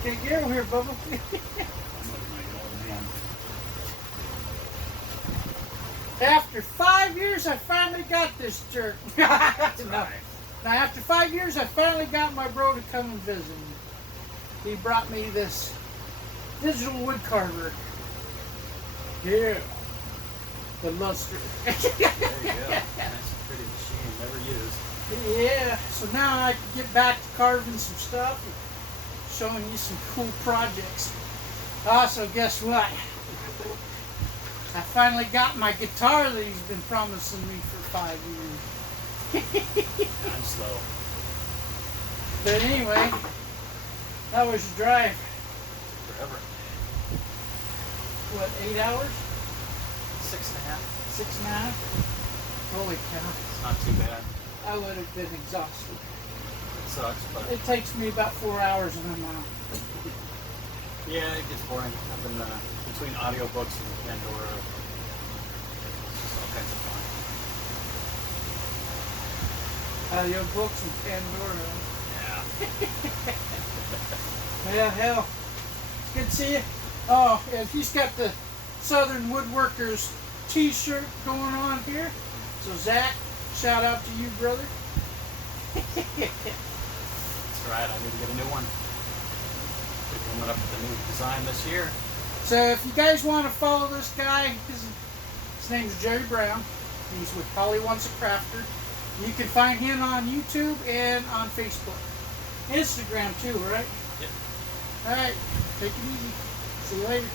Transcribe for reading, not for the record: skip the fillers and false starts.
Okay, get over here, Bubba. I'm looking like an old man. After 5 years, I finally got this jerk. That's No. right. Now, after 5 years, I finally got my bro to come and visit me. He brought me this Digital Wood Carver. Yeah. The luster. There you go. Nice and pretty machine, never used. Yeah, so now I can get back to carving some stuff and showing you some cool projects. Also, guess what? I finally got my guitar that he's been promising me for 5 years. I'm slow. But anyway, that was your drive. Forever. What, 8 hours? 6.5. 6.5? Holy cow. It's not too bad. I would have been exhausted. It sucks, but It takes me about 4 hours and I'm out. yeah, it gets boring. I've been between audiobooks and Pandora. It's just all kinds of fun. Audio books and Pandora. Yeah. Yeah, hell. It's good to see you. Oh, and he's got the Southern Woodworkers t-shirt going on here. So Zach, shout out to you, brother. That's right. I need to get a new one. We're coming up with a new design this year. So if you guys want to follow this guy, his name is Jerry Brown. He's with Holly Wants a Crafter. You can find him on YouTube and on Facebook. Instagram too, right? Yep. Alright, take it easy. See you later.